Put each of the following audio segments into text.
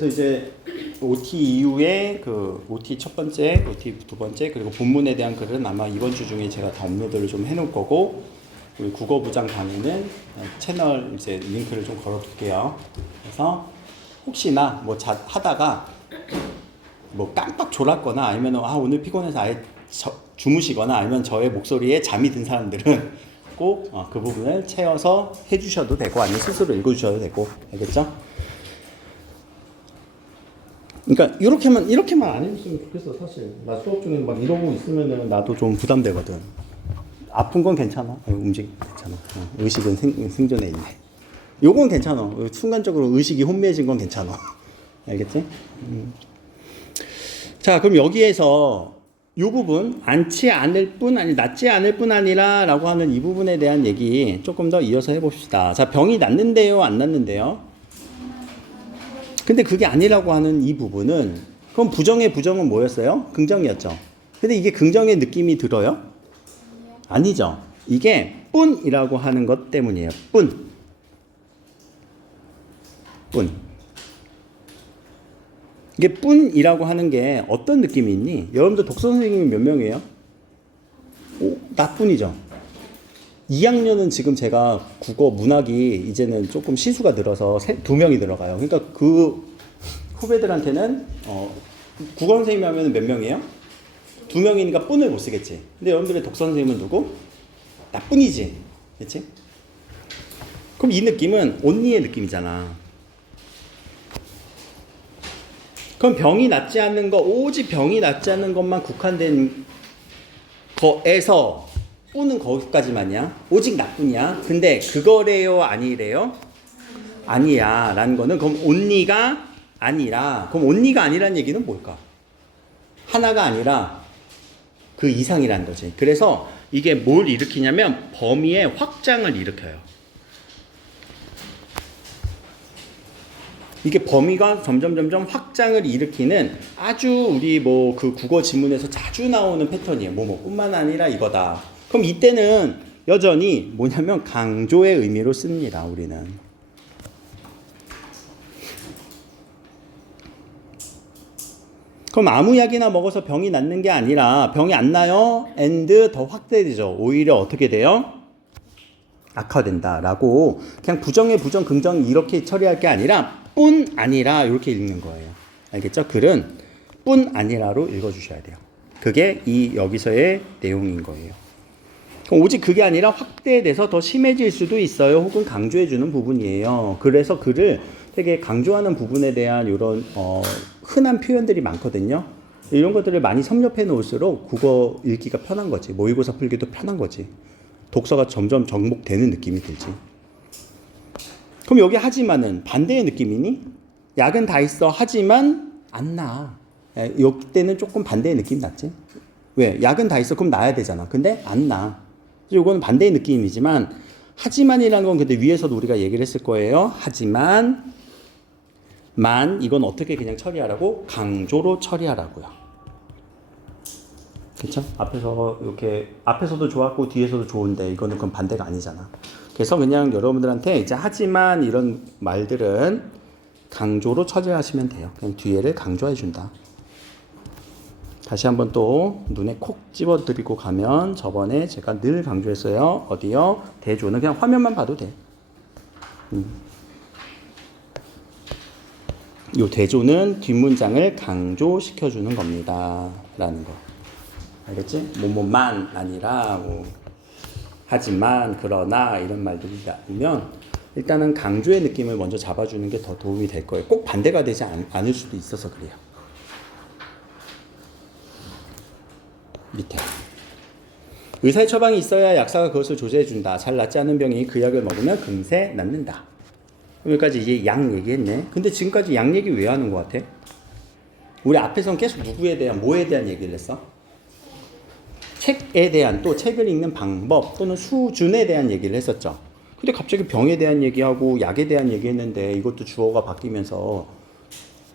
그래서 이제 OT 이후에 그 OT 첫 번째, OT 두 번째 그리고 본문에 대한 글은 아마 이번 주 중에 제가 다 업로드를 좀 해놓을 거고, 우리 국어 부장 강의는 채널 이제 링크를 좀 걸어둘게요. 그래서 혹시나 뭐 하다가 뭐 깜빡 졸았거나 아니면 오늘 피곤해서 아예 주무시거나 아니면 저의 목소리에 잠이 든 사람들은 꼭 그 부분을 채워서 해주셔도 되고 아니면 스스로 읽어주셔도 되고, 알겠죠? 그러니까 이렇게만 안 해줬으면 좋겠어. 사실 나 수업 중에 막 이러고 있으면은 나도 좀 부담되거든. 아픈 건 괜찮아. 움직 괜찮아. 의식은 생존해 있네. 요건 괜찮아. 순간적으로 의식이 혼미해진 건 괜찮아. 알겠지? 자, 그럼 여기에서 요 부분 낫지 않을 뿐 아니라 라고 하는 이 부분에 대한 얘기 조금 더 이어서 해봅시다. 자, 병이 낫는데요, 안 낫는데요? 근데 그게 아니라고 하는 이 부분은, 그럼 부정은 뭐였어요? 긍정이었죠. 근데 이게 긍정의 느낌이 들어요? 아니죠. 이게 뿐이라고 하는 것 때문이에요. 뿐. 이게 뿐이라고 하는 게 어떤 느낌이 있니? 여러분들 독서 선생님이 몇 명이에요? 나뿐이죠. 2학년은 지금 제가 국어 문학이 이제는 조금 시수가 늘어서 2명이 들어가요. 그러니까 그 후배들한테는 국어 선생님이 하면 몇 명이에요? 2명이니까 뿐을 못 쓰겠지. 근데 여러분들의 독서 선생님은 누구? 나뿐이지. 그렇지? 그럼 이 느낌은 only의 느낌이잖아. 그럼 병이 낫지 않는 거, 오직 병이 낫지 않는 것만 국한된 거에서 뿐은 거기까지만이야. 오직 나뿐이야. 근데 그거래요, 아니래요? 아니야 라는 거는, 그럼 only가 아니라, 그럼 only가 아니라는 얘기는 뭘까? 하나가 아니라 그 이상이라는 거지. 그래서 이게 뭘 일으키냐면 범위의 확장을 일으켜요. 이게 범위가 점점 확장을 일으키는 아주 우리 뭐 그 국어 지문에서 자주 나오는 패턴이에요. 뭐뿐만 아니라 이거다. 그럼 이때는 여전히 뭐냐면 강조의 의미로 씁니다. 우리는. 그럼 아무 약이나 먹어서 병이 낫는 게 아니라 병이 안 나요. and 더 확대되죠. 오히려 어떻게 돼요? 악화된다라고, 그냥 부정의 부정, 긍정 이렇게 처리할 게 아니라 뿐 아니라 이렇게 읽는 거예요. 알겠죠? 글은 뿐 아니라로 읽어주셔야 돼요. 그게 이 여기서의 내용인 거예요. 오직 그게 아니라 확대돼서 더 심해질 수도 있어요. 혹은 강조해주는 부분이에요. 그래서 글을 되게 강조하는 부분에 대한 이런 흔한 표현들이 많거든요. 이런 것들을 많이 섭렵해 놓을수록 국어 읽기가 편한 거지. 모의고사 풀기도 편한 거지. 독서가 점점 정복되는 느낌이 들지. 그럼 여기 하지만은 반대의 느낌이니? 약은 다 있어. 하지만 안 나. 이때는 조금 반대의 느낌 났지. 왜? 약은 다 있어. 그럼 나야 되잖아. 근데 안 나. 이거는 반대의 느낌이지만, 하지만이라는 건 근데 위에서도 우리가 얘기를 했을 거예요. 하지만 이건 어떻게 그냥 처리하라고? 강조로 처리하라고요. 그렇죠? 앞에서 이렇게 앞에서도 좋았고 뒤에서도 좋은데 이거는 그건 반대가 아니잖아. 그래서 그냥 여러분들한테 이제 하지만 이런 말들은 강조로 처리하시면 돼요. 그냥 뒤에를 강조해 준다. 다시 한번 또 눈에 콕 집어드리고 가면, 저번에 제가 늘 강조했어요. 어디요? 대조는 그냥 화면만 봐도 돼. 요 대조는 뒷문장을 강조시켜주는 겁니다. 라는 거. 알겠지? 뭐만 아니라 하지만, 그러나 이런 말들이 나오면 일단은 강조의 느낌을 먼저 잡아주는 게 더 도움이 될 거예요. 꼭 반대가 되지 않을 수도 있어서 그래요. 밑에 의사의 처방이 있어야 약사가 그것을 조제해준다. 잘 낫지 않은 병이 그 약을 먹으면 금세 낫는다. 여기까지 이제 약 얘기했네. 근데 지금까지 약 얘기 왜 하는 것 같아? 우리 앞에서는 계속 누구에 대한, 뭐에 대한 얘기를 했어? 책에 대한, 또 책을 읽는 방법 또는 수준에 대한 얘기를 했었죠. 근데 갑자기 병에 대한 얘기하고 약에 대한 얘기했는데 이것도 주어가 바뀌면서,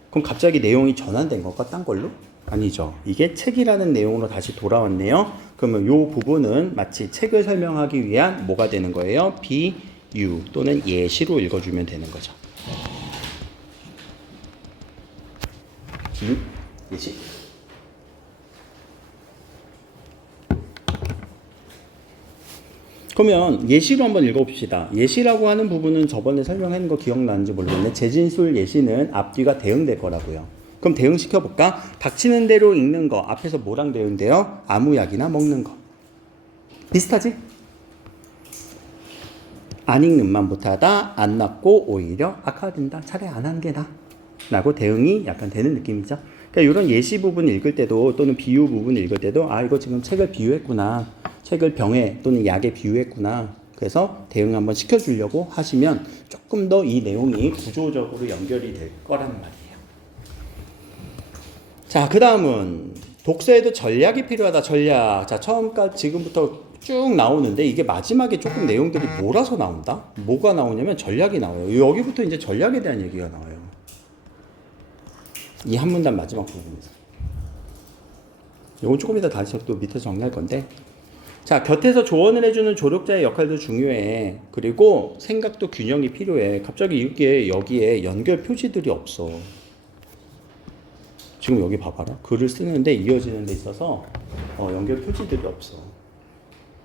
그럼 갑자기 내용이 전환된 건가? 딴 걸로? 아니죠. 이게 책이라는 내용으로 다시 돌아왔네요. 그러면 이 부분은 마치 책을 설명하기 위한 뭐가 되는 거예요? 비유 또는 예시로 읽어주면 되는 거죠. 예시. 그러면 예시로 한번 읽어봅시다. 예시라고 하는 부분은 저번에 설명한 거 기억나는지 모르겠네. 재진술 예시는 앞뒤가 대응될 거라고요. 그럼 대응시켜볼까? 닥치는 대로 읽는 거. 앞에서 뭐랑 대응돼요? 아무 약이나 먹는 거. 비슷하지? 안 읽는만 못하다, 안 낫고 오히려 악화된다. 차라리 안 하는 게 나아. 라고 대응이 약간 되는 느낌이죠. 그러니까 이런 예시 부분 읽을 때도 또는 비유 부분 읽을 때도 아 이거 지금 책을 비유했구나. 책을 병에 또는 약에 비유했구나. 그래서 대응 한번 시켜주려고 하시면 조금 더 이 내용이 구조적으로 연결이 될 거라는 말이에요. 자, 그 다음은 독서에도 전략이 필요하다. 전략. 자, 처음까지 지금부터 쭉 나오는데 이게 마지막에 조금 내용들이 몰아서 나온다. 뭐가 나오냐면 전략이 나와요. 여기부터 이제 전략에 대한 얘기가 나와요. 이 한 문단 마지막 부분에서. 이건 조금 이따 다시 또 밑에서 정리할 건데. 자, 곁에서 조언을 해주는 조력자의 역할도 중요해. 그리고 생각도 균형이 필요해. 갑자기 이게 여기에 연결 표지들이 없어. 지금 여기 봐봐라. 글을 쓰는데 이어지는 데 있어서 연결 표지들이 없어.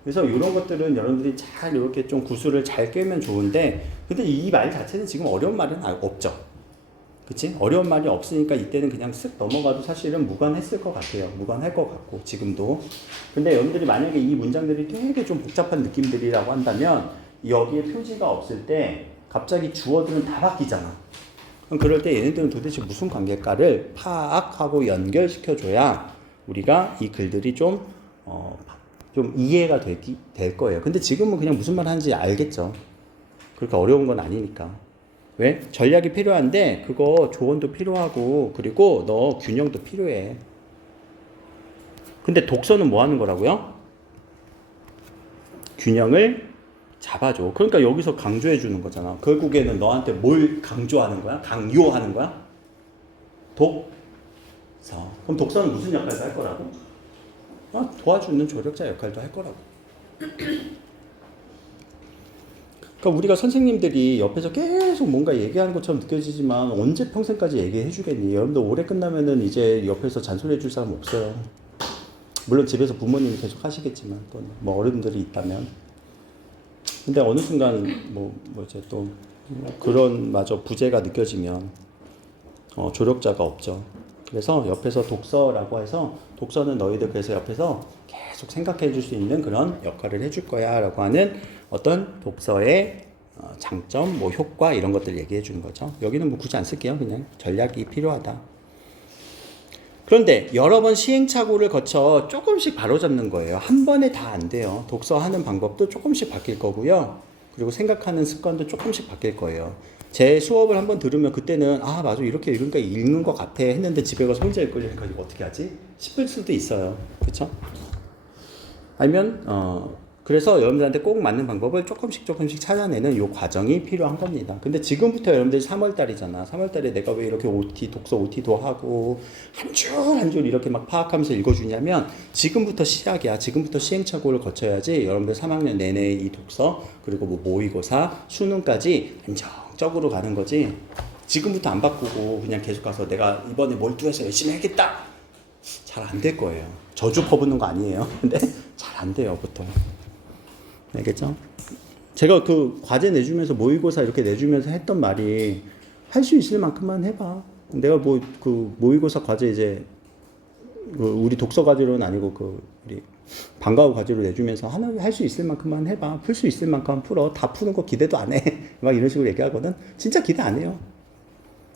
그래서 이런 것들은 여러분들이 잘 이렇게 좀 구술을 잘 꿰면 좋은데, 근데 이 말 자체는 지금 어려운 말은 없죠. 그치? 어려운 말이 없으니까 이때는 그냥 쓱 넘어가도 사실은 무관했을 것 같아요. 무관할 것 같고, 지금도. 근데 여러분들이 만약에 이 문장들이 되게 좀 복잡한 느낌들이라고 한다면, 여기에 표지가 없을 때 갑자기 주어들은 다 바뀌잖아. 그럼 그럴 때 얘네들은 도대체 무슨 관계일까를 파악하고 연결시켜줘야 우리가 이 글들이 좀 이해가 될 거예요. 근데 지금은 그냥 무슨 말 하는지 알겠죠. 그렇게 어려운 건 아니니까. 왜? 전략이 필요한데 그거 조언도 필요하고 그리고 너 균형도 필요해. 근데 독서는 뭐 하는 거라고요? 균형을 잡아줘. 그러니까 여기서 강조해 주는 거잖아. 결국에는 너한테 뭘 강조하는 거야? 강요하는 거야? 독서. 그럼 독서는 무슨 역할도 할 거라고? 도와주는 조력자 역할도 할 거라고. 그러니까 우리가 선생님들이 옆에서 계속 뭔가 얘기하는 것처럼 느껴지지만 언제 평생까지 얘기해 주겠니? 여러분들 올해 끝나면은 이제 옆에서 잔소리해 줄 사람 없어요. 물론 집에서 부모님이 계속 하시겠지만 또 뭐 어른들이 있다면. 근데 어느 순간 뭐 이제 또 그런 마저 부재가 느껴지면 조력자가 없죠. 그래서 옆에서 독서라고 해서 독서는 너희들 그래서 옆에서 계속 생각해 줄 수 있는 그런 역할을 해줄 거야 라고 하는 어떤 독서의 장점, 뭐 효과 이런 것들 얘기해 주는 거죠. 여기는 뭐 굳이 안 쓸게요. 그냥 전략이 필요하다. 그런데 여러 번 시행착오를 거쳐 조금씩 바로잡는 거예요. 한 번에 다 안 돼요. 독서하는 방법도 조금씩 바뀔 거고요. 그리고 생각하는 습관도 조금씩 바뀔 거예요. 제 수업을 한번 들으면 그때는 아 맞아 이렇게 읽으니까 읽는 것 같아 했는데 집에 가서 혼자 읽으려니까 이거 어떻게 하지? 싶을 수도 있어요. 그렇죠? 아니면 그래서 여러분들한테 꼭 맞는 방법을 조금씩 찾아내는 이 과정이 필요한 겁니다. 근데 지금부터 여러분들이 3월달이잖아. 3월달에 내가 왜 이렇게 독서 OT도 하고 한 줄 이렇게 막 파악하면서 읽어주냐면 지금부터 시작이야. 지금부터 시행착오를 거쳐야지 여러분들 3학년 내내 이 독서 그리고 뭐 모의고사 수능까지 안정적으로 가는 거지. 지금부터 안 바꾸고 그냥 계속 가서 내가 이번에 몰두해서 열심히 하겠다. 잘 안 될 거예요. 저주 퍼붓는 거 아니에요. 근데 잘 안 돼요 보통. 알겠죠? 제가 그 과제 내주면서 모의고사 이렇게 내주면서 했던 말이 할 수 있을 만큼만 해봐. 내가 뭐 그 모의고사 과제 이제 그 우리 독서 과제로는 아니고 그 우리 방과후 과제로 내주면서 할 수 있을 만큼만 해봐. 풀 수 있을 만큼만 풀어. 다 푸는 거 기대도 안 해. 막 이런 식으로 얘기하거든. 진짜 기대 안 해요.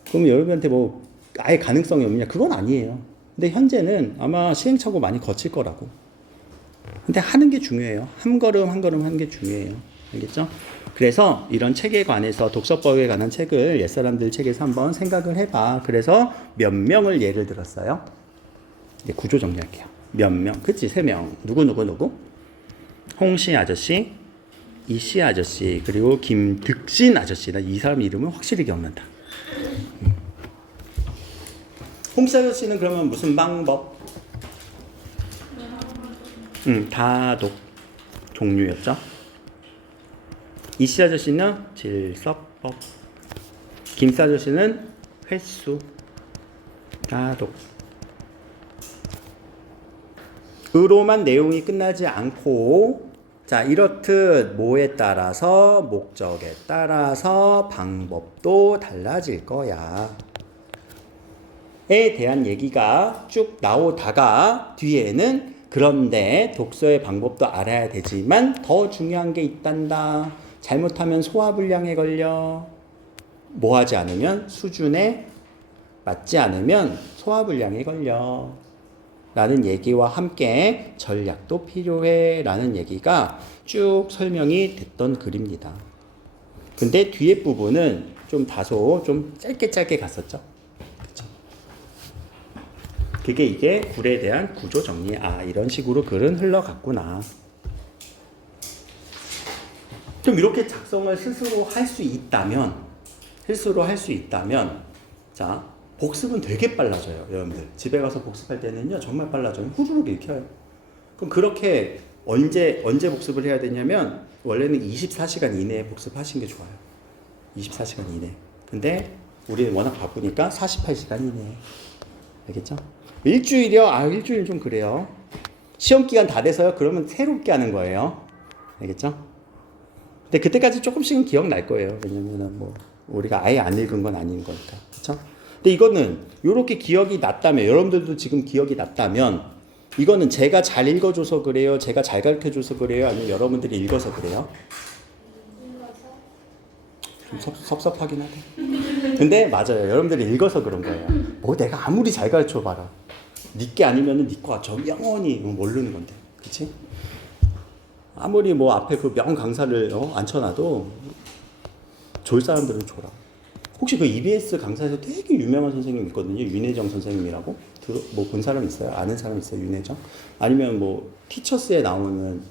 그러면 여러분한테 뭐 아예 가능성이 없느냐? 그건 아니에요. 근데 현재는 아마 시행착오 많이 거칠 거라고. 근데 하는 게 중요해요. 한 걸음 한 걸음 하는 게 중요해요. 알겠죠? 그래서 이런 책에 관해서 독서법에 관한 책을 옛사람들 책에서 한번 생각을 해봐. 그래서 몇 명을 예를 들었어요. 이제 구조 정리할게요. 몇 명? 그치? 3명. 누구? 홍씨 아저씨, 이씨 아저씨, 그리고 김득신 아저씨. 나 이 사람 이름은 확실히 기억난다. 홍씨 아저씨는 그러면 무슨 방법? 다독 종류였죠. 이씨 아저씨는 질서법, 김씨 아저씨는 횟수, 다독. 으로만 내용이 끝나지 않고 자 이렇듯 뭐에 따라서 목적에 따라서 방법도 달라질 거야 에 대한 얘기가 쭉 나오다가 뒤에는 그런데 독서의 방법도 알아야 되지만 더 중요한 게 있단다. 잘못하면 소화불량에 걸려. 뭐 하지 않으면 수준에 맞지 않으면 소화불량에 걸려. 라는 얘기와 함께 전략도 필요해. 라는 얘기가 쭉 설명이 됐던 글입니다. 근데 뒤에 부분은 좀 다소 좀 짧게 갔었죠. 그쵸? 그게 이게 굴에 대한 구조 정리. 아, 이런 식으로 글은 흘러갔구나. 좀 이렇게 작성을 스스로 할 수 있다면, 자, 복습은 되게 빨라져요, 여러분들. 집에 가서 복습할 때는요, 정말 빨라져요. 후루룩 읽혀요. 그럼 그렇게 언제 복습을 해야 되냐면, 원래는 24시간 이내에 복습하신 게 좋아요. 24시간 이내. 근데 우리는 워낙 바쁘니까 48시간 이내에. 알겠죠? 일주일이요? 아, 일주일 좀 그래요. 시험 기간 다 돼서요? 그러면 새롭게 하는 거예요. 알겠죠? 근데 그때까지 조금씩은 기억날 거예요. 왜냐면은 뭐 우리가 아예 안 읽은 건 아닌 거니까. 그렇죠? 근데 이거는 이렇게 기억이 났다면 여러분들도 지금 기억이 났다면 이거는 제가 잘 읽어줘서 그래요? 제가 잘 가르쳐줘서 그래요? 아니면 여러분들이 읽어서 그래요? 좀 섭섭하긴 하대. 근데 맞아요. 여러분들이 읽어서 그런 거예요. 뭐 내가 아무리 잘 가르쳐봐라. 니께 아니면은 니 거가 저 영원히 모르는 건데. 그치? 아무리 뭐 앞에 그 명 강사를 앉혀놔도 졸 사람들은 졸아. 혹시 그 EBS 강사에서 되게 유명한 선생님 있거든요. 윤혜정 선생님이라고. 뭐 본 사람 있어요? 아는 사람 있어요? 윤혜정? 아니면 뭐 티처스에 나오는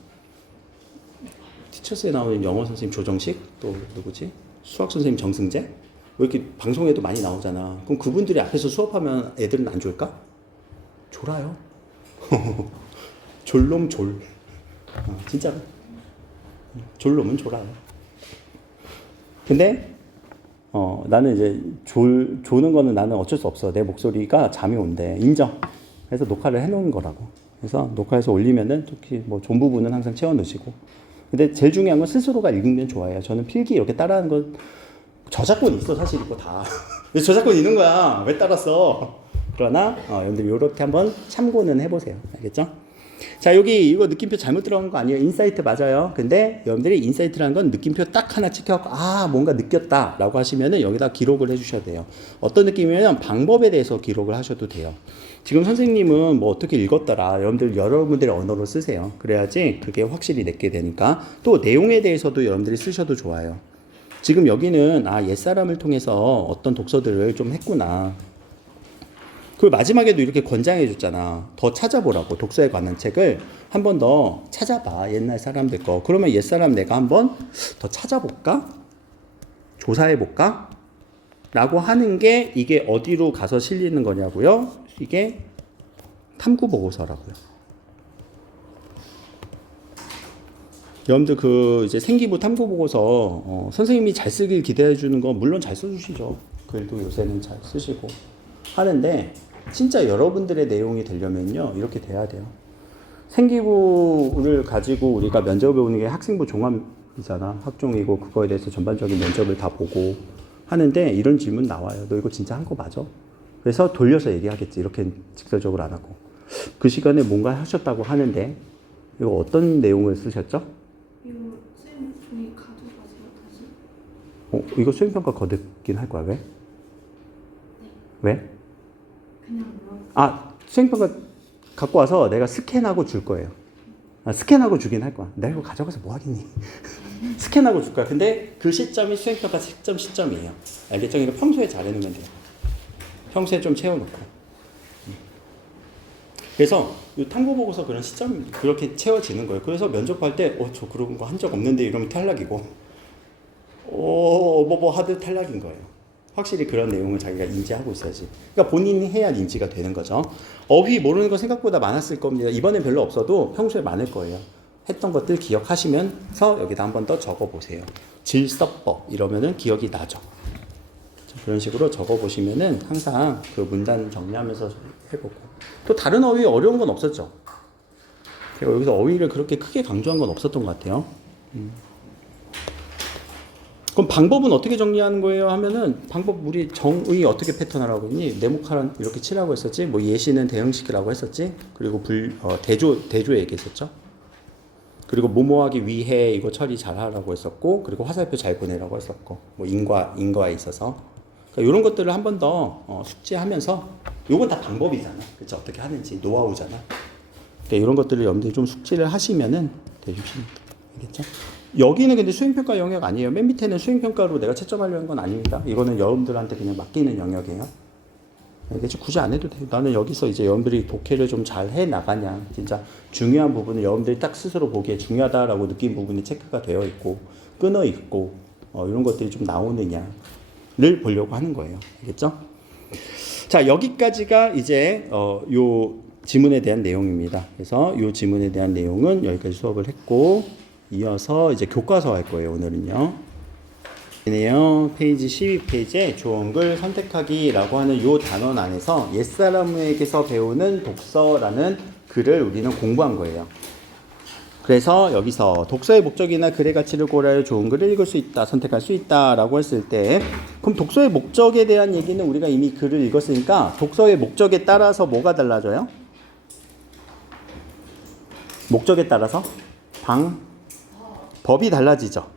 영어 선생님 조정식? 또 누구지? 수학 선생님 정승재? 뭐 이렇게 방송에도 많이 나오잖아. 그럼 그분들이 앞에서 수업하면 애들은 안 졸까? 졸아요. 졸놈 졸. 진짜로. 졸놈은 졸아요. 근데 나는 이제 조는 거는 나는 어쩔 수 없어. 내 목소리가 잠이 온대. 인정. 그래서 녹화를 해놓은 거라고. 그래서 녹화해서 올리면은 특히 뭐 존 부분은 항상 채워 넣으시고. 근데 제일 중요한 건 스스로가 읽으면 좋아요. 저는 필기 이렇게 따라하는 건 저작권 있어 사실 이거 다. 저작권 있는 거야. 왜 따랐어? 그러나 여러분들 이렇게 한번 참고는 해보세요. 알겠죠? 자, 여기 이거 느낌표 잘못 들어간 거 아니에요. 인사이트 맞아요. 근데 여러분들이 인사이트라는 건 느낌표 딱 하나 찍혀갖고 아 뭔가 느꼈다 라고 하시면은 여기다 기록을 해주셔야 돼요. 어떤 느낌이면 방법에 대해서 기록을 하셔도 돼요. 지금 선생님은 뭐 어떻게 읽었더라. 여러분들의 언어로 쓰세요. 그래야지 그게 확실히 내게 되니까. 또 내용에 대해서도 여러분들이 쓰셔도 좋아요. 지금 여기는 옛사람을 통해서 어떤 독서들을 좀 했구나. 그 마지막에도 이렇게 권장해 줬잖아. 더 찾아보라고. 독서에 관한 책을 한 번 더 찾아봐. 옛날 사람들 거. 그러면 옛사람 내가 한번 더 찾아볼까? 조사해 볼까? 라고 하는 게 이게 어디로 가서 실리는 거냐고요? 이게 탐구 보고서라고요. 여러분들 그 이제 생기부 탐구 보고서 선생님이 잘 쓰길 기대해 주는 거 물론 잘 써주시죠. 글도 요새는 잘 쓰시고 하는데 진짜 여러분들의 내용이 되려면요 이렇게 돼야 돼요. 생기부를 가지고 우리가 면접을 보는 게 학생부 종합이잖아. 학종이고 그거에 대해서 전반적인 면접을 다 보고 하는데 이런 질문 나와요. 너 이거 진짜 한 거 맞아? 그래서 돌려서 얘기하겠지. 이렇게 직설적으로 안 하고. 그 시간에 뭔가 하셨다고 하는데 이거 어떤 내용을 쓰셨죠? 이거 쌤 종이 가져가세요 다시. 이거 수행평가 거듭긴 할 거야. 왜? 네. 왜? 그냥 뭐. 수행평가 갖고 와서 내가 스캔하고 줄 거예요. 스캔하고 주긴 할 거야. 내가 이거 가져가서 뭐 하겠니? 스캔하고 줄 거야. 근데 그 시점이 수행평가 시점이에요. 알겠죠? 이거 평소에 잘 해놓으면 돼요. 평소에 좀 채워놓고. 그래서 이 탐구보고서 그런 시점 그렇게 채워지는 거예요. 그래서 면접할 때 저 그런 거 한 적 없는데 이러면 탈락이고 뭐 하듯 탈락인 거예요. 확실히 그런 내용을 자기가 인지하고 있어야지. 그러니까 본인이 해야 인지가 되는 거죠. 어휘 모르는 거 생각보다 많았을 겁니다. 이번엔 별로 없어도 평소에 많을 거예요. 했던 것들 기억하시면서 여기다 한 번 더 적어보세요. 질서법 이러면은 기억이 나죠. 그런 식으로 적어보시면은 항상 그 문단 정리하면서 해보고. 또 다른 어휘 어려운 건 없었죠? 제가 여기서 어휘를 그렇게 크게 강조한 건 없었던 것 같아요. 그럼 방법은 어떻게 정리하는 거예요? 하면은 방법 우리 정의 어떻게 패턴하라고 했니? 네모칸 이렇게 치라고 했었지. 뭐 예시는 대응시키라고 했었지. 그리고 대조 얘기했었죠. 그리고 뭐뭐하기 위해 이거 처리 잘하라고 했었고, 그리고 화살표 잘 보내라고 했었고, 뭐 인과에 있어서 그러니까 이런 것들을 한 번 더 숙지하면서, 요건 다 방법이잖아. 그렇죠? 어떻게 하는지 노하우잖아. 그러니까 이런 것들을 여러분들이 좀 숙지를 하시면은 되십니다. 알겠죠? 여기는 근데 수행평가 영역 아니에요. 맨 밑에는 수행평가로 내가 채점하려는 건 아닙니다. 이거는 여러분들한테 그냥 맡기는 영역이에요. 알겠죠? 굳이 안 해도 돼요. 나는 여기서 이제 여러분들이 독해를 좀 잘 해 나가냐, 진짜 중요한 부분을 여러분들이 딱 스스로 보기에 중요하다라고 느낀 부분이 체크가 되어 있고 끊어 있고 이런 것들이 좀 나오느냐를 보려고 하는 거예요. 알겠죠? 자, 여기까지가 이제 요 지문에 대한 내용입니다. 그래서 요 지문에 대한 내용은 여기까지 수업을 했고, 이어서 이제 교과서 할 거예요. 오늘은요. 네요. 페이지 12페이지에 좋은 글 선택하기라고 하는 요 단원 안에서 옛사람에게서 배우는 독서라는 글을 우리는 공부한 거예요. 그래서 여기서 독서의 목적이나 글의 가치를 고려하여 좋은 글을 읽을 수 있다, 선택할 수 있다라고 했을 때, 그럼 독서의 목적에 대한 얘기는 우리가 이미 글을 읽었으니까 독서의 목적에 따라서 뭐가 달라져요? 목적에 따라서 법이 달라지죠.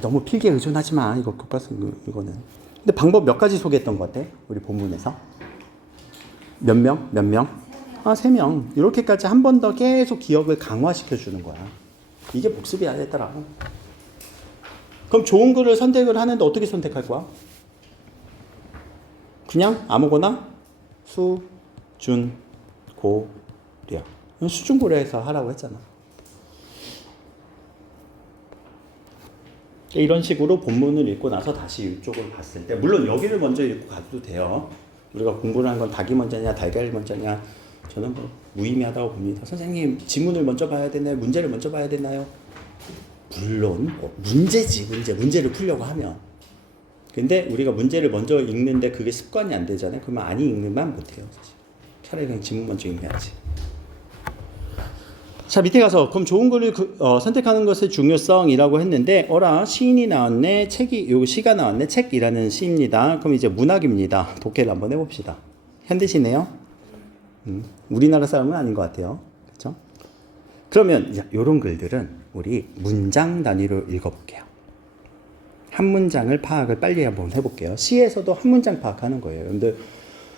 너무 필기에 의존하지 마. 이거 교과서 이거는. 근데 방법 몇 가지 소개했던 것 같아? 우리 본문에서. 몇 명? 3명. 이렇게까지 한 번 더 계속 기억을 강화시켜 주는 거야. 이게 복습이 안 됐더라. 그럼 좋은 글을 선택을 하는데 어떻게 선택할 거야? 그냥 아무거나 수, 준, 고, 려. 수준고려해서 하라고 했잖아. 이런 식으로 본문을 읽고 나서 다시 이쪽을 봤을 때, 물론 여기를 먼저 읽고 가도 돼요. 우리가 공부를 한 건 닭이 먼저냐 달걀이 먼저냐, 저는 뭐 무의미하다고 봅니다. 선생님, 지문을 먼저 봐야 되나요? 문제를 먼저 봐야 되나요? 물론 문제지. 문제를 풀려고 하면. 근데 우리가 문제를 먼저 읽는데 그게 습관이 안 되잖아요. 그러면 아니 읽는만 못해요. 사실. 차라리 그냥 지문 먼저 읽어야지. 자, 밑에 가서 그럼 좋은 글을 선택하는 것의 중요성이라고 했는데, 시인이 나왔네, 시가 나왔네, 책이라는 시입니다. 그럼 이제 문학입니다. 독해를 한번 해봅시다. 현대시네요. 우리나라 사람은 아닌 것 같아요. 그렇죠? 그러면 이런 글들은 우리 문장 단위로 읽어볼게요. 한 문장을 파악을 빨리 한번 해볼게요. 시에서도 한 문장 파악하는 거예요. 여러분들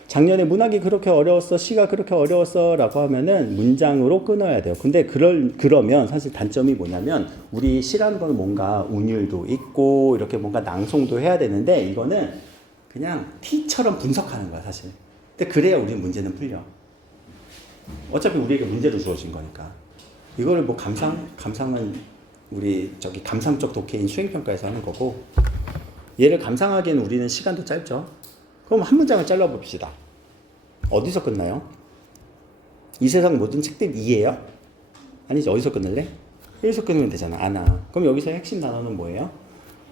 작년에 문학이 그렇게 어려웠어, 시가 그렇게 어려웠어 라고 하면은 문장으로 끊어야 돼요. 근데 그러면 사실 단점이 뭐냐면, 우리 시라는 건 뭔가 운율도 있고 이렇게 뭔가 낭송도 해야 되는데, 이거는 그냥 티처럼 분석하는 거야 사실. 근데 그래야 우리 문제는 풀려. 어차피 우리에게 문제로 주어진 거니까. 이거를 뭐 감상은 우리 감상적 독해인 수행평가에서 하는 거고, 얘를 감상하기에는 우리는 시간도 짧죠. 그럼 한 문장을 잘라봅시다. 어디서 끝나요? 이 세상 모든 책들 2예요? 아니지, 어디서 끊을래? 1에서 끊으면 되잖아. 아나. 그럼 여기서 핵심 단어는 뭐예요?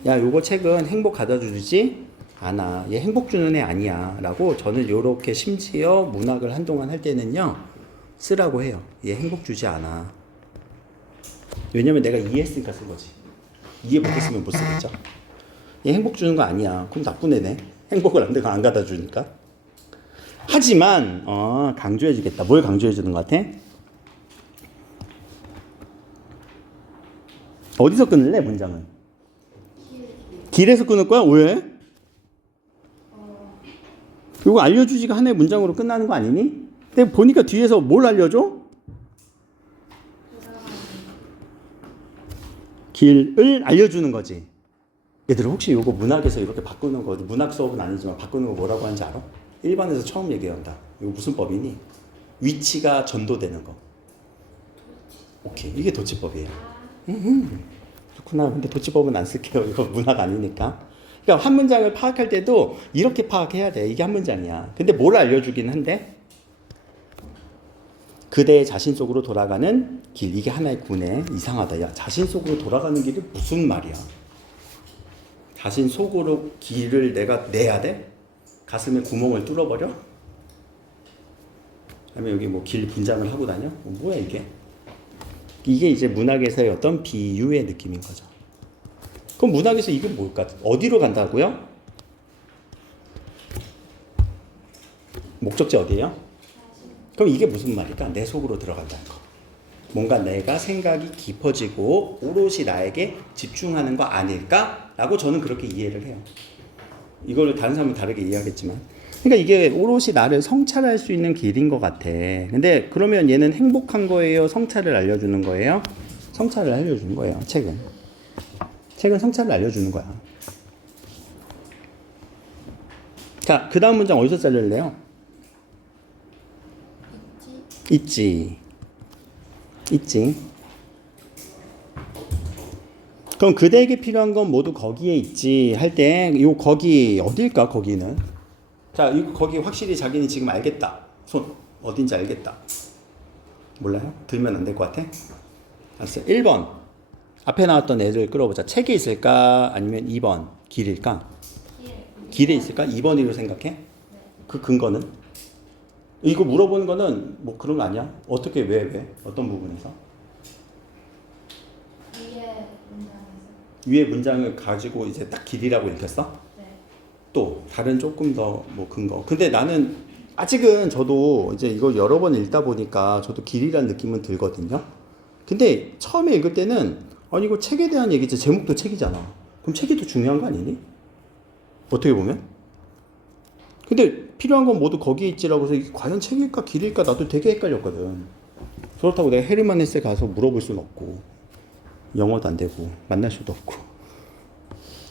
야, 요거 책은 행복 가져다 주지 않아. 얘 행복 주는 애 아니야. 라고 저는 요렇게 심지어 문학을 한동안 할 때는요, 쓰라고 해요. 얘 행복 주지 않아. 왜냐면 내가 이해했으니까 쓴 거지. 이해 못했으면 못 쓰겠죠. 얘 행복 주는 거 아니야. 그럼 나쁜 애네. 행복을 안 갖다 주니까. 하지만 강조해 주겠다. 뭘 강조해 주는 것 같아? 어디서 끊을래, 문장은? 길에서 끊을 거야? 왜? 이거 알려주지가 하나의 문장으로 끝나는 거 아니니? 근데 보니까 뒤에서 뭘 알려줘? 길을 알려주는 거지. 얘들아, 혹시 이거 문학에서 이렇게 바꾸는 거, 문학 수업은 아니지만 바꾸는 거 뭐라고 하는지 알아? 일반에서 처음 얘기한다. 이거 무슨 법이니? 위치가 전도되는 거. 오케이, 이게 도치법이에요. 그렇구나. 근데 도치법은 안 쓸게요. 이거 문학 아니니까. 그러니까 한 문장을 파악할 때도 이렇게 파악해야 돼. 이게 한 문장이야. 근데 뭘 알려주긴 한데, 그대의 자신 속으로 돌아가는 길. 이게 하나의 구내. 이상하다. 야, 자신 속으로 돌아가는 길이 무슨 말이야? 자신 속으로 기를 내가 내야 돼? 가슴에 구멍을 뚫어버려? 아니면 여기 뭐 길 분장을 하고 다녀? 뭐야 이게? 이게 이제 문학에서의 어떤 비유의 느낌인 거죠. 그럼 문학에서 이게 뭘까? 어디로 간다고요? 목적지 어디예요? 그럼 이게 무슨 말일까? 내 속으로 들어간다는 거. 뭔가 내가 생각이 깊어지고 오롯이 나에게 집중하는 거 아닐까? 라고 저는 그렇게 이해를 해요. 이걸 다른 사람은 다르게 이해하겠지만. 그러니까 이게 오롯이 나를 성찰할 수 있는 길인 것 같아. 근데 그러면 얘는 행복한 거예요? 성찰을 알려주는 거예요? 성찰을 알려주는 거예요. 책은. 책은 성찰을 알려주는 거야. 자, 그 다음 문장 어디서 자를래요? 있지. 그럼 그대에게 필요한 건 모두 거기에 있지 할 때 요 거기 어딜까 거기는? 자, 이거 거기 확실히 자기는 지금 알겠다. 손 어딘지 알겠다. 몰라요? 들면 안 될 것 같아? 알았어요. 1번 앞에 나왔던 애들 끌어보자. 책에 있을까? 아니면 2번 길일까? 길에 있을까? 2번이라고 생각해? 그 근거는? 이거 물어보는 거는 뭐 그런 거 아니야? 어떻게 왜? 어떤 부분에서? 위에 문장을 가지고 이제 딱 길이라고 읽혔어? 네. 또 다른 조금 더 뭐 근거. 근데 나는 아직은 저도 이제 이걸 여러 번 읽다 보니까 저도 길이라는 느낌은 들거든요. 근데 처음에 읽을 때는 아니 이거 책에 대한 얘기지. 제목도 책이잖아. 그럼 책이 더 중요한 거 아니니? 어떻게 보면? 근데 필요한 건 모두 거기에 있지라고 해서 이게 과연 책일까 길일까 나도 되게 헷갈렸거든. 그렇다고 내가 헤르만 헤세 가서 물어볼 수는 없고 영어도 안 되고 만날 수도 없고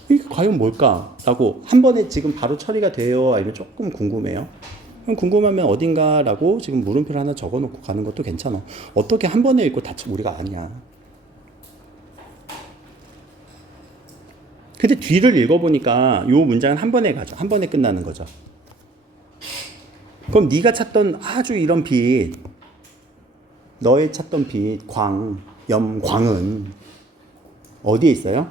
이게 과연 뭘까? 라고 한 번에 지금 바로 처리가 돼요? 아니면 조금 궁금해요? 그럼 궁금하면 어딘가라고 지금 물음표를 하나 적어놓고 가는 것도 괜찮아. 어떻게 한 번에 읽고 다 우리가 아니야. 근데 뒤를 읽어보니까 이 문장은 한 번에 가죠. 한 번에 끝나는 거죠. 그럼 네가 찾던 아주 이런 빛, 너의 찾던 빛, 광은 어디에 있어요?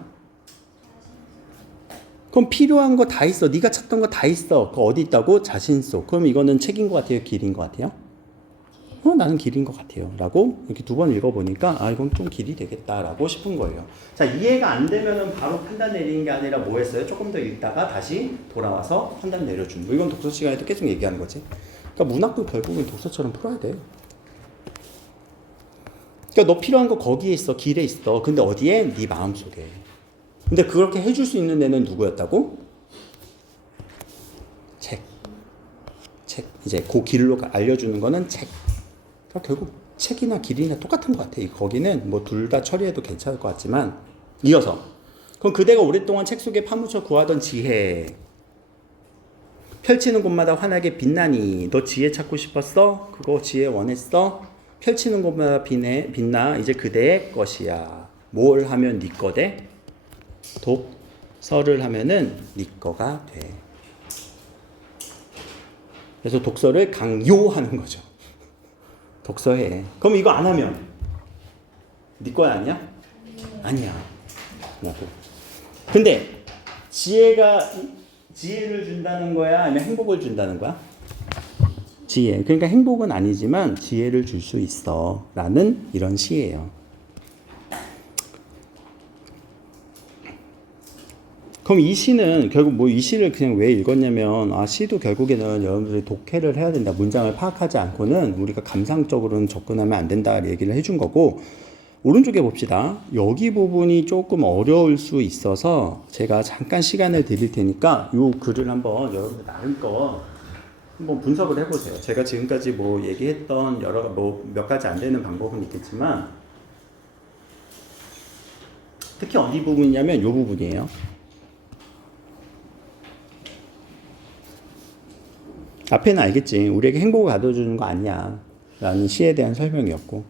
그럼 필요한 거 다 있어. 네가 찾던 거 다 있어. 그 어디 있다고? 자신 속. 그럼 이거는 책인 것 같아요? 길인 것 같아요? 나는 길인 것 같아요. 라고 이렇게 두 번 읽어보니까 이건 좀 길이 되겠다라고 싶은 거예요. 자, 이해가 안 되면은 바로 판단 내리는 게 아니라 뭐 했어요? 조금 더 읽다가 다시 돌아와서 판단 내려주는 거. 이건 독서 시간에도 계속 얘기하는 거지. 그러니까 문학도 결국은 독서처럼 풀어야 돼요. 그러니까 너 필요한 거 거기에 있어. 길에 있어. 근데 어디에? 네 마음속에. 근데 그렇게 해줄 수 있는 애는 누구였다고? 책. 이제 그 길로 알려주는 거는 책. 그러니까 결국 책이나 길이나 똑같은 것 같아. 거기는 뭐 둘 다 처리해도 괜찮을 것 같지만 이어서 그럼 그대가 오랫동안 책 속에 파묻혀 구하던 지혜 펼치는 곳마다 환하게 빛나니 너 지혜 찾고 싶었어? 그거 지혜 원했어? 펼치는 곳마다 빛나 이제 그대의 것이야. 뭘 하면 네 거대? 독서를 하면은 네 거가 돼. 그래서 독서를 강요하는 거죠. 독서해. 그럼 이거 안 하면 네 거야 아니야? 아니야. 라고. 근데 지혜를 준다는 거야? 아니면 행복을 준다는 거야? 지혜. 그러니까 행복은 아니지만 지혜를 줄 수 있어. 라는 이런 시예요. 그럼 이 시는 결국 뭐 이 시를 그냥 왜 읽었냐면 시도 결국에는 여러분들이 독해를 해야 된다. 문장을 파악하지 않고는 우리가 감상적으로는 접근하면 안 된다 얘기를 해준 거고 오른쪽에 봅시다. 여기 부분이 조금 어려울 수 있어서 제가 잠깐 시간을 드릴 테니까 이 글을 한번 여러분들 나름껏 한번 분석을 해보세요. 제가 지금까지 뭐 얘기했던 몇 가지 안 되는 방법은 있겠지만 특히 어디 부분이냐면 이 부분이에요. 앞에는 알겠지. 우리에게 행복을 가져주는 거 아니야. 라는 시에 대한 설명이었고.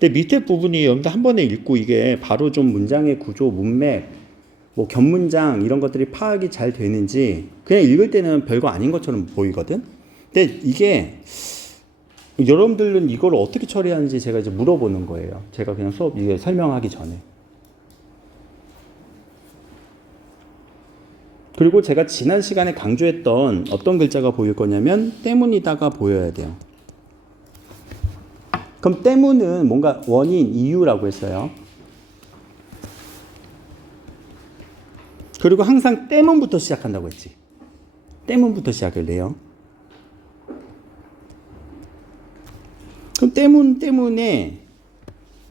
근데 밑에 부분이 여러분들 한 번에 읽고 이게 바로 좀 문장의 구조, 문맥, 뭐 겹문장 이런 것들이 파악이 잘 되는지 그냥 읽을 때는 별거 아닌 것처럼 보이거든. 근데 이게 여러분들은 이걸 어떻게 처리하는지 제가 이제 물어보는 거예요. 제가 그냥 수업 이게 설명하기 전에. 그리고 제가 지난 시간에 강조했던 어떤 글자가 보일 거냐면 때문이다가 보여야 돼요. 그럼 때문은 뭔가 원인, 이유라고 했어요. 그리고 항상 때문부터 시작한다고 했지. 때문부터 시작을 해요. 그럼 때문에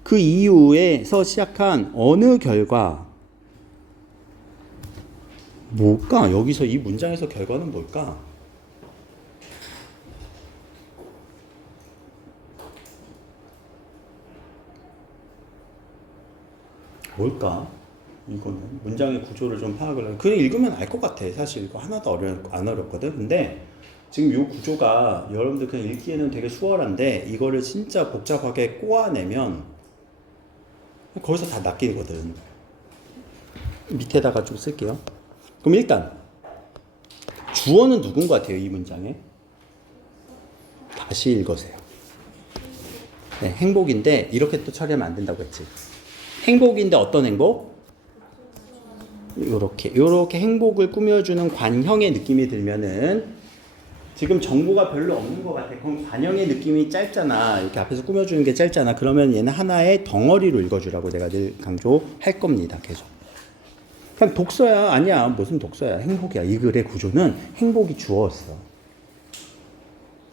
그 이유에서 시작한 어느 결과 뭘까? 여기서 이 문장에서 결과는 뭘까? 뭘까? 이거는 문장의 구조를 좀 파악을 하면 그냥 읽으면 알 것 같아. 사실 이거 하나도 안 어렵거든. 근데 지금 이 구조가 여러분들 그냥 읽기에는 되게 수월한데 이거를 진짜 복잡하게 꼬아내면 거기서 다 낚이거든. 밑에다가 좀 쓸게요. 그럼 일단 주어는 누군 것 같아요? 이 문장에 다시 읽으세요. 네, 행복인데 이렇게 또 처리하면 안 된다고 했지. 행복인데 어떤 행복? 요렇게 행복을 꾸며주는 관형의 느낌이 들면은 지금 정보가 별로 없는 것 같아. 그럼 관형의 느낌이 짧잖아. 이렇게 앞에서 꾸며주는 게 짧잖아. 그러면 얘는 하나의 덩어리로 읽어주라고 내가 늘 강조할 겁니다. 계속. 그냥 독서야. 아니야. 무슨 독서야. 행복이야. 이 글의 구조는 행복이 주어였어.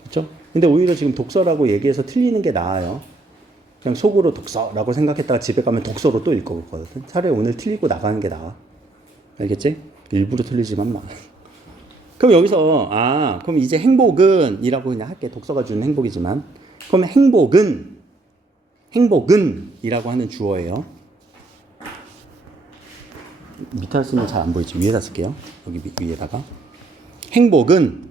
그렇죠? 근데 오히려 지금 독서라고 얘기해서 틀리는 게 나아요. 그냥 속으로 독서라고 생각했다가 집에 가면 독서로 또 읽어보거든. 차라리 오늘 틀리고 나가는 게 나아. 알겠지? 일부러 틀리지만 마. 그럼 여기서 그럼 이제 행복은 이라고 그냥 할게. 독서가 주는 행복이지만 그럼 행복은 이라고 하는 주어예요. 밑에 쓰면 잘 안 보이지. 위에다 쓸게요. 여기 위에다가 행복은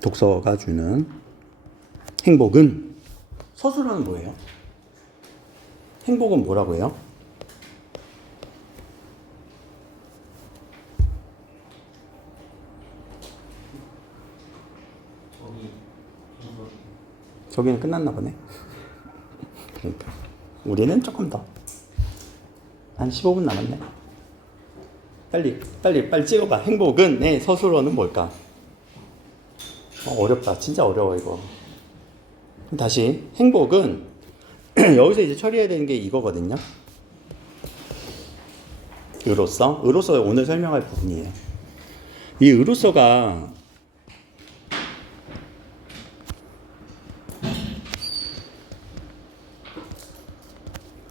독서가 주는 행복은 서술어는 뭐예요? 행복은 뭐라고 해요? 저기는 끝났나 보네. 그러니까 우리는 조금 더. 한 15분 남았네. 빨리 찍어봐. 행복은 서술어는 뭘까? 어렵다. 진짜 어려워 이거. 다시 행복은 여기서 이제 처리해야 되는 게 이거거든요. 의로서 오늘 설명할 부분이에요. 이 의로서가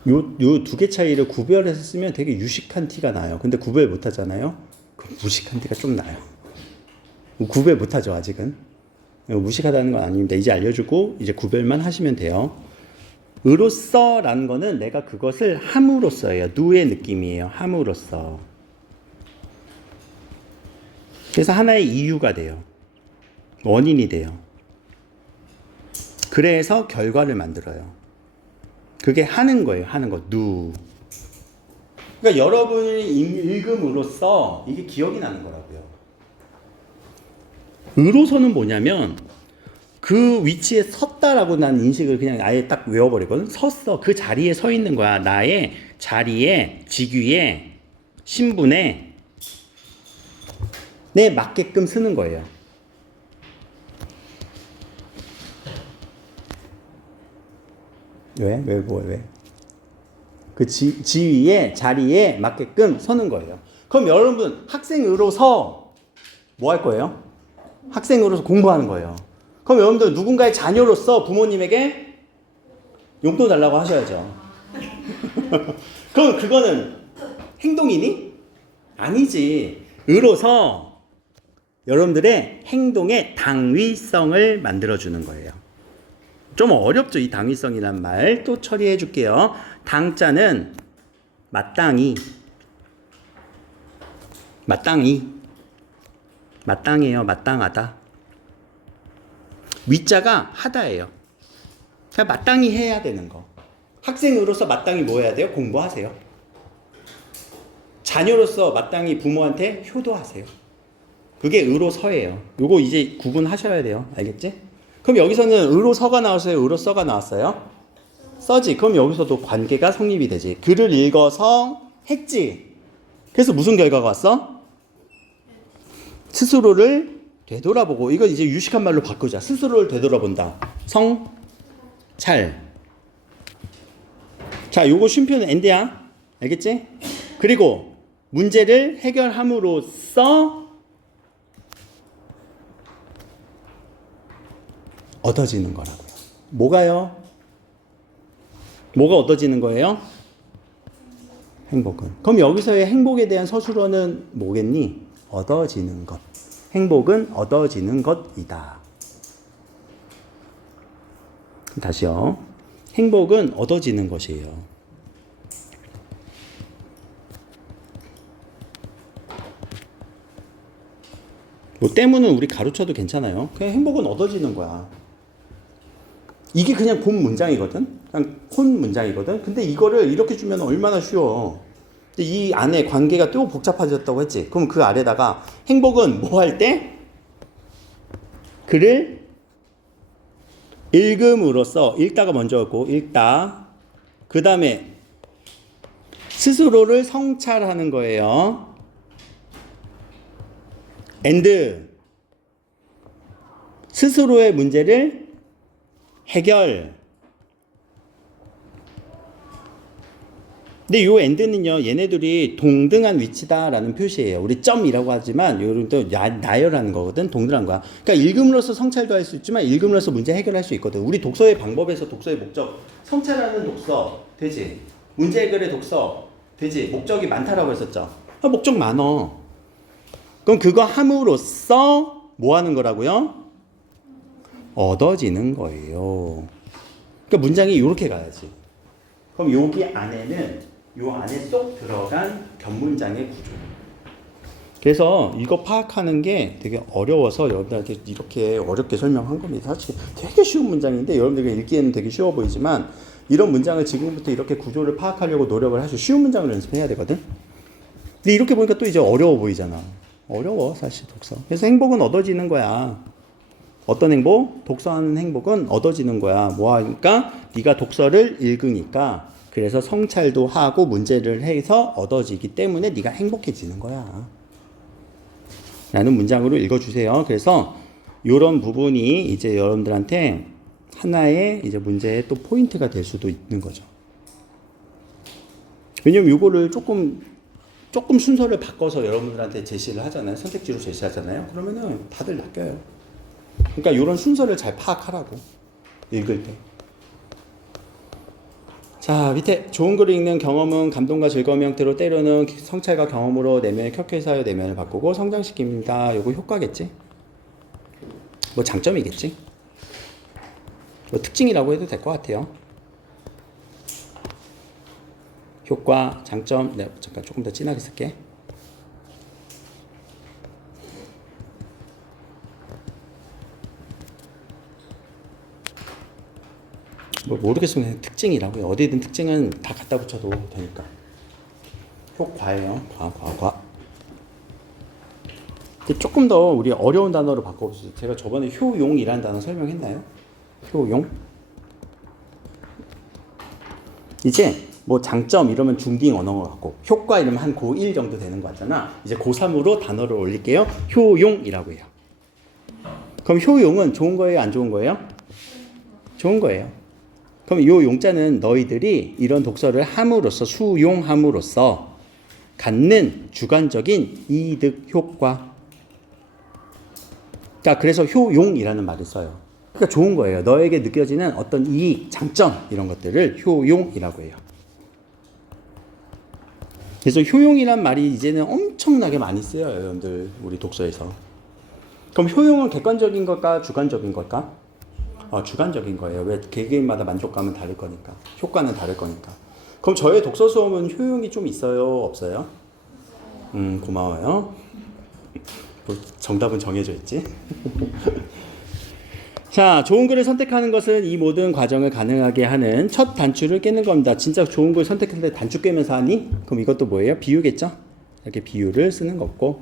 요 두 개 차이를 구별해서 쓰면 되게 유식한 티가 나요. 근데 구별 못 하잖아요. 그럼 무식한 티가 좀 나요. 구별 못 하죠, 아직은. 무식하다는 건 아닙니다. 이제 알려주고 이제 구별만 하시면 돼요. 의로서라는 거는 내가 그것을 함으로써예요. 누의 느낌이에요. 함으로써. 그래서 하나의 이유가 돼요. 원인이 돼요. 그래서 결과를 만들어요. 그게 하는 거예요. 하는 거. 누. 그러니까 여러분이 읽음으로써 이게 기억이 나는 거라고요. 의로서는 뭐냐면 그 위치에 섰다라고 난 인식을 그냥 아예 딱 외워버리거든. 섰어. 그 자리에 서 있는 거야. 나의 자리에, 직위에, 신분에 내 맞게끔 쓰는 거예요. 왜? 그 지위에, 자리에 맞게끔 서는 거예요. 그럼 여러분, 학생으로서 뭐 할 거예요? 학생으로서 공부하는 거예요. 그럼 여러분들 누군가의 자녀로서 부모님에게 용돈 달라고 하셔야죠. 그럼 그거는 행동이니? 아니지. 으로서 여러분들의 행동의 당위성을 만들어주는 거예요. 좀 어렵죠, 이 당위성이란 말. 또 처리해 줄게요. 당자는 마땅히예요. 마땅하다. 위자가 하다예요. 그냥 마땅히 해야 되는 거. 학생으로서 마땅히 뭐 해야 돼요? 공부하세요. 자녀로서 마땅히 부모한테 효도하세요. 그게 의로서예요. 요거 이제 구분하셔야 돼요. 알겠지? 그럼 여기서는 의로서가 나왔어요? 의로서가 나왔어요? 써지. 그럼 여기서도 관계가 성립이 되지. 글을 읽어서 했지. 그래서 무슨 결과가 왔어? 스스로를 되돌아보고, 이거 이제 유식한 말로 바꾸자. 스스로를 되돌아본다. 성찰. 자, 요거 쉼표는 엔드야. 알겠지? 그리고 문제를 해결함으로써 얻어지는 거라고요. 뭐가요? 뭐가 얻어지는 거예요? 행복은. 그럼 여기서의 행복에 대한 서술어는 뭐겠니? 얻어지는 것. 행복은 얻어지는 것이다. 다시요. 행복은 얻어지는 것이에요. 뭐 때문은 우리 가로쳐도 괜찮아요. 그냥 행복은 얻어지는 거야. 이게 그냥 본 문장이거든. 그냥 혼 문장이거든. 근데 이거를 이렇게 주면 얼마나 쉬워. 이 안에 관계가 또 복잡해졌다고 했지. 그럼 그 아래다가 행복은 뭐 할 때? 글을 읽음으로써, 읽다가 먼저였고, 읽다. 그 다음에 스스로를 성찰하는 거예요. and 스스로의 문제를 해결. 근데 요 and는요, 얘네들이 동등한 위치다라는 표시예요. 우리 점이라고 하지만 요런 또 나열하는 거거든. 동등한 거야. 그러니까 읽음으로써 성찰도 할 수 있지만 읽음으로써 문제 해결할 수 있거든. 우리 독서의 방법에서 독서의 목적, 성찰하는 독서 되지. 문제 해결의 독서 되지. 목적이 많다라고 했었죠. 목적 많어. 그럼 그거 함으로써 뭐 하는 거라고요? 얻어지는 거예요. 그러니까 문장이 이렇게 가야지. 그럼 여기 안에는 요 안에 쏙 들어간 견문장의 구조. 그래서 이거 파악하는 게 되게 어려워서 여러분들한테 이렇게 어렵게 설명한 겁니다. 사실 되게 쉬운 문장인데 여러분들이 읽기에는 되게 쉬워 보이지만 이런 문장을 지금부터 이렇게 구조를 파악하려고 노력을 하시고 쉬운 문장을 연습해야 되거든. 근데 이렇게 보니까 또 이제 어려워 보이잖아. 어려워 사실 독서. 그래서 행복은 얻어지는 거야. 어떤 행복? 독서하는 행복은 얻어지는 거야. 뭐 하니까? 네가 독서를 읽으니까 그래서 성찰도 하고 문제를 해서 얻어지기 때문에 네가 행복해지는 거야. 라는 문장으로 읽어주세요. 그래서 이런 부분이 이제 여러분들한테 하나의 이제 문제의 또 포인트가 될 수도 있는 거죠. 왜냐면 이거를 조금 순서를 바꿔서 여러분들한테 제시를 하잖아요. 선택지로 제시하잖아요. 그러면은 다들 낚여요. 그러니까 이런 순서를 잘 파악하라고. 읽을 때. 자, 밑에 좋은 글을 읽는 경험은 감동과 즐거움 형태로 때로는 성찰과 경험으로 내면의 켜켜사여 내면을 바꾸고 성장시킵니다. 요거 효과겠지? 뭐 장점이겠지? 뭐 특징이라고 해도 될 것 같아요. 효과, 장점, 네, 잠깐 조금 더 진하게 쓸게. 뭐 모르겠으면 특징이라고요. 어디든 특징은 다 갖다 붙여도 되니까. 효과예요. 과. 근데 조금 더 우리 어려운 단어로 바꿔보세요. 제가 저번에 효용이라는 단어 설명했나요? 효용. 이제 뭐 장점 이러면 중딩 언어 같고 효과 이러면 한 고1 정도 되는 거 같잖아. 이제 고3으로 단어를 올릴게요. 효용이라고 해요. 그럼 효용은 좋은 거예요? 안 좋은 거예요? 좋은 거예요. 그럼 요 용자는 너희들이 이런 독서를 함으로써 수용함으로써 갖는 주관적인 이득 효과. 자, 그래서 효용이라는 말을 써요. 그러니까 좋은 거예요. 너에게 느껴지는 어떤 이익, 장점 이런 것들을 효용이라고 해요. 그래서 효용이란 말이 이제는 엄청나게 많이 쓰여요, 여러분들 우리 독서에서. 그럼 효용은 객관적인 걸까, 주관적인 걸까? 주관적인 거예요. 왜 개개인마다 만족감은 다를 거니까. 효과는 다를 거니까. 그럼 저의 독서 수업은 효용이 좀 있어요? 없어요? 고마워요. 뭐 정답은 정해져 있지. 자, 좋은 글을 선택하는 것은 이 모든 과정을 가능하게 하는 첫 단추를 깨는 겁니다. 진짜 좋은 글 선택할 때 단추 깨면서 하니? 그럼 이것도 뭐예요? 비유겠죠? 이렇게 비유를 쓰는 거고.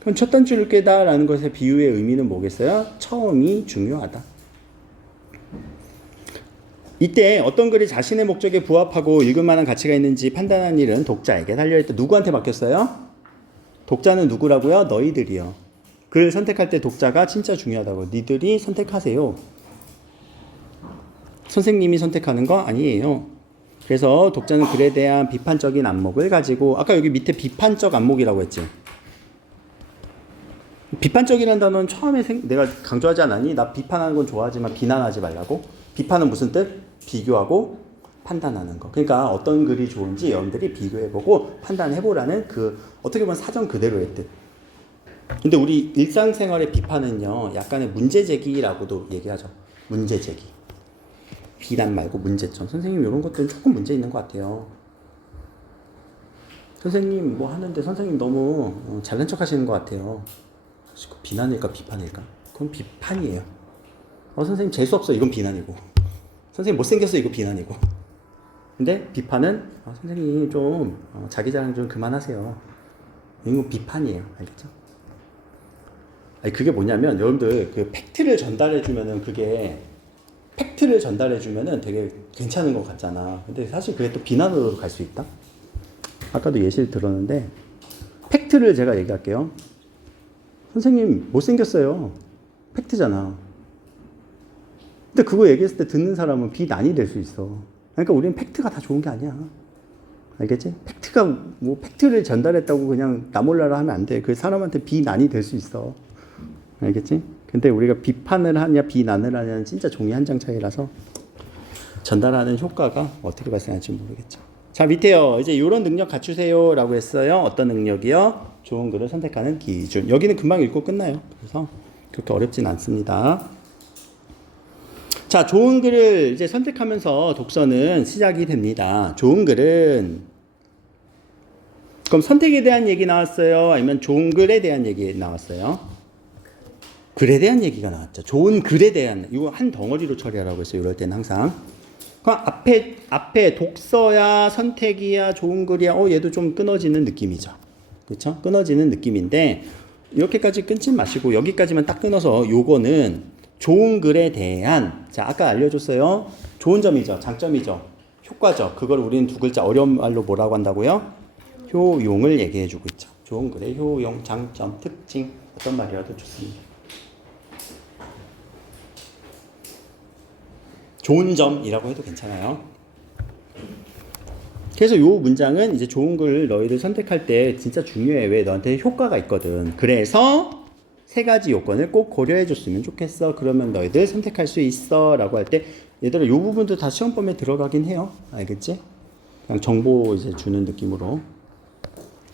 그럼 첫 단추를 깨다라는 것의 비유의 의미는 뭐겠어요? 처음이 중요하다. 이때 어떤 글이 자신의 목적에 부합하고 읽을 만한 가치가 있는지 판단하는 일은 독자에게 달려있다. 누구한테 맡겼어요? 독자는 누구라고요? 너희들이요. 글 선택할 때 독자가 진짜 중요하다고. 니들이 선택하세요. 선생님이 선택하는 거 아니에요. 그래서 독자는 글에 대한 비판적인 안목을 가지고, 아까 여기 밑에 비판적 안목이라고 했지. 비판적이라는 단어는 처음에 내가 강조하지 않았니? 나 비판하는 건 좋아하지만 비난하지 말라고. 비판은 무슨 뜻? 비교하고 판단하는 거. 그러니까 어떤 글이 좋은지 여러분들이 비교해보고 판단해보라는 그 어떻게 보면 사전 그대로의 뜻. 근데 우리 일상생활의 비판은요, 약간의 문제제기라고도 얘기하죠. 문제제기. 비난 말고 문제점. 선생님 이런 것들은 조금 문제 있는 것 같아요. 선생님 뭐 하는데 선생님 너무 잘난 척 하시는 것 같아요. 비난일까 비판일까? 그건 비판이에요. 선생님 재수없어. 이건 비난이고. 선생님 못생겼어. 이거 비난이고. 근데 비판은 선생님 좀 자기 자랑 좀 그만하세요. 이거 비판이에요. 알겠죠? 아니 그게 뭐냐면 여러분들 그 팩트를 전달해주면은 팩트를 전달해주면은 되게 괜찮은 것 같잖아. 근데 사실 그게 또 비난으로 갈 수 있다. 아까도 예시를 들었는데 팩트를 제가 얘기할게요. 선생님 못생겼어요. 팩트잖아. 근데 그거 얘기했을 때 듣는 사람은 비난이 될 수 있어. 그러니까 우리는 팩트가 다 좋은 게 아니야. 알겠지? 팩트가 뭐 팩트를 전달했다고 그냥 나 몰라라 하면 안 돼. 그 사람한테 비난이 될 수 있어. 알겠지? 근데 우리가 비판을 하냐 비난을 하냐는 진짜 종이 한 장 차이라서 전달하는 효과가 어떻게 발생할지 모르겠죠. 자, 밑에요. 이제 이런 능력 갖추세요 라고 했어요. 어떤 능력이요? 좋은 글을 선택하는 기준. 여기는 금방 읽고 끝나요. 그래서 그렇게 어렵진 않습니다. 자, 좋은 글을 이제 선택하면서 독서는 시작이 됩니다. 좋은 글은 그럼 선택에 대한 얘기 나왔어요? 아니면 좋은 글에 대한 얘기 나왔어요? 글에 대한 얘기가 나왔죠. 좋은 글에 대한, 이거 한 덩어리로 처리하라고 했어요. 이럴 때는 항상. 그럼 앞에 독서야, 선택이야, 좋은 글이야, 얘도 좀 끊어지는 느낌이죠. 그렇죠? 끊어지는 느낌인데, 이렇게까지 끊지 마시고, 여기까지만 딱 끊어서, 요거는 좋은 글에 대한, 자, 아까 알려줬어요. 좋은 점이죠. 장점이죠. 효과죠. 그걸 우리는 두 글자 어려운 말로 뭐라고 한다고요? 효용을 얘기해주고 있죠. 좋은 글의 효용, 장점, 특징, 어떤 말이라도 좋습니다. 좋은 점이라고 해도 괜찮아요. 그래서 이 문장은 이제 좋은 글을 너희들 선택할 때 진짜 중요해. 왜? 너한테 효과가 있거든. 그래서 세 가지 요건을 꼭 고려해 줬으면 좋겠어. 그러면 너희들 선택할 수 있어. 라고 할 때 얘들아 이 부분도 다 시험범위에 들어가긴 해요. 알겠지? 그냥 정보 이제 주는 느낌으로.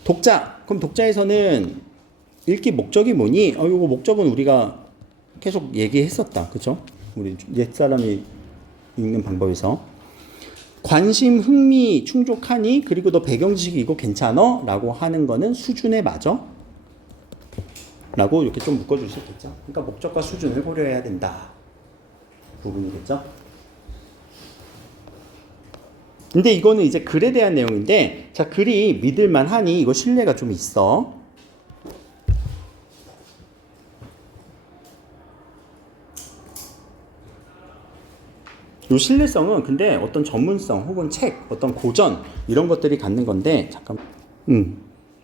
독자. 그럼 독자에서는 읽기 목적이 뭐니? 이거 목적은 우리가 계속 얘기했었다. 그쵸? 우리 옛사람이 읽는 방법에서 관심, 흥미 충족하니? 그리고 너 배경 지식이 이거 괜찮어? 라고 하는 거는 수준에 맞아? 라고 이렇게 좀 묶어줄 수 있겠죠. 그러니까 목적과 수준을 고려해야 된다 부분이겠죠. 근데 이거는 이제 글에 대한 내용인데, 자, 글이 믿을만 하니? 이거 신뢰가 좀 있어. 요 신뢰성은 근데 어떤 전문성 혹은 책, 어떤 고전 이런 것들이 갖는 건데, 잠깐,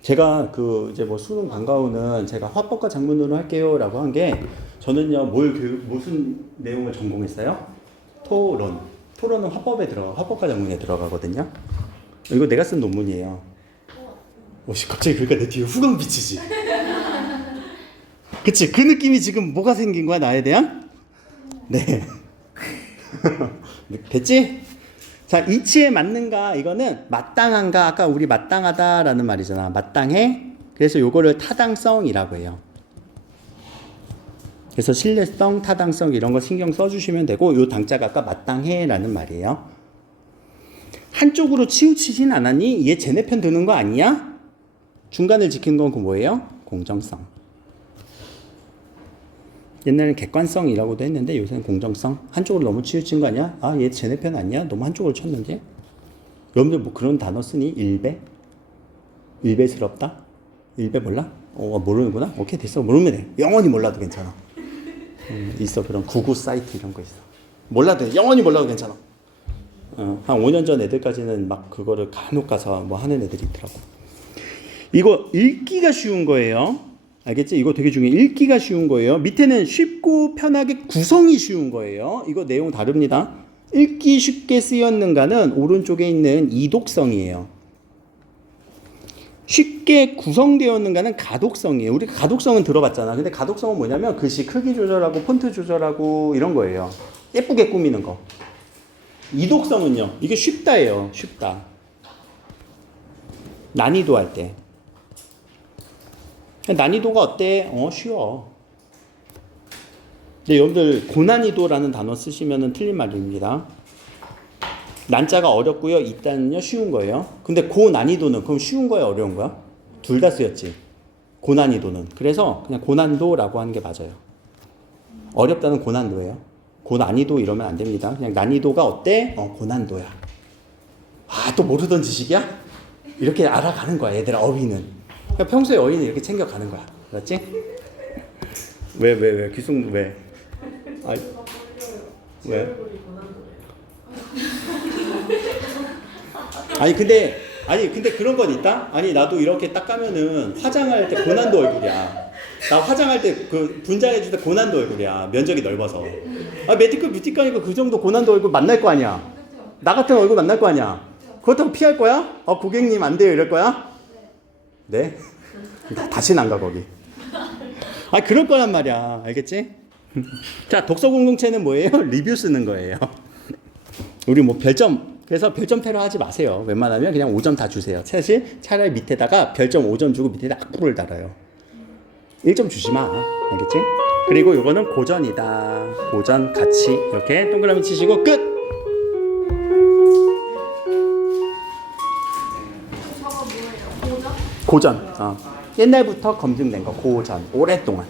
제가 그 이제 뭐 수능 방과후는 제가 화법과 작문으로 할게요라고 한 게, 저는요 무슨 내용을 전공했어요? 토론. 토론은 화법에 화법과 작문에 들어가거든요. 이거 내가 쓴 논문이에요. 갑자기 그러니까 내 뒤에 후광 비치지. 그치? 그 느낌이 지금 뭐가 생긴 거야 나에 대한? 네. 됐지? 자, 이치에 맞는가? 이거는 마땅한가? 아까 우리 마땅하다라는 말이잖아. 마땅해? 그래서 요거를 타당성이라고 해요. 그래서 신뢰성, 타당성 이런 거 신경 써주시면 되고, 요 당자가 아까 마땅해라는 말이에요. 한쪽으로 치우치진 않았니? 얘 쟤네 편 드는 거 아니야? 중간을 지키는 건 그 뭐예요? 공정성. 옛날에는 객관성이라고도 했는데 요새는 공정성. 한쪽으로 너무 치우친 거 아니야? 얘 쟤네 편 아니야? 너무 한쪽으로 쳤는데? 여러분들 뭐 그런 단어 쓰니? 일배? 일배스럽다? 일배 몰라? 모르는구나? 오케이, 됐어. 모르면 돼. 영원히 몰라도 괜찮아. 있어. 그런 구구 사이트 이런 거 있어. 몰라도 돼. 영원히 몰라도 괜찮아. 한 5년 전 애들까지는 막 그거를 간혹 가서 뭐 하는 애들이 있더라고. 이거 읽기가 쉬운 거예요. 알겠지? 이거 되게 중요해. 읽기가 쉬운 거예요. 밑에는 쉽고 편하게 구성이 쉬운 거예요. 이거 내용 다릅니다. 읽기 쉽게 쓰였는가는 오른쪽에 있는 이독성이에요. 쉽게 구성되었는가는 가독성이에요. 우리가 가독성은 들어봤잖아. 근데 가독성은 뭐냐면 글씨 크기 조절하고 폰트 조절하고 이런 거예요. 예쁘게 꾸미는 거. 이독성은요. 이게 쉽다예요. 쉽다. 난이도 할 때. 난이도가 어때? 쉬워. 근데 여러분들 고난이도라는 단어 쓰시면 틀린 말입니다. 난자가 어렵고요. 이따는요 쉬운 거예요. 근데 고난이도는 그럼 쉬운 거야 어려운 거야? 둘 다 쓰였지. 고난이도는. 그래서 그냥 고난도라고 하는 게 맞아요. 어렵다는 고난도예요. 고난이도 이러면 안 됩니다. 그냥 난이도가 어때? 고난도야. 아, 또 모르던 지식이야? 이렇게 알아가는 거야 얘들아. 어휘는. 그러니까 평소에 어휘는 이렇게 챙겨가는 거야. 그렇지? 왜? 귀승 왜? 아, 왜? 근데 그런 건 있다? 아니 나도 이렇게 딱 가면은 화장할 때 고난도 얼굴이야. 나 화장할 때 그 분장해 줄 때 고난도 얼굴이야. 면적이 넓어서. 메디컬 뷰티과니까 그 정도 고난도 얼굴 만날 거 아니야. 나 같은 얼굴 만날 거 아니야. 그렇다고 피할 거야? 고객님 안 돼요 이럴 거야? 네? 다시는 안 가 거기. 그럴 거란 말이야. 알겠지? 자, 독서 공동체는 뭐예요? 리뷰 쓰는 거예요. 우리 뭐 별점, 그래서 별점 테러 하지 마세요. 웬만하면 그냥 5점 다 주세요. 사실 차라리 밑에다가 별점 5점 주고 밑에다 악플을 달아요. 1점 주지 마. 알겠지? 그리고 요거는 고전이다. 고전, 가치. 이렇게 동그라미 치시고 끝! 저거 뭐예요? 고전? 고전. 옛날부터 검증된 거. 고전. 오랫동안.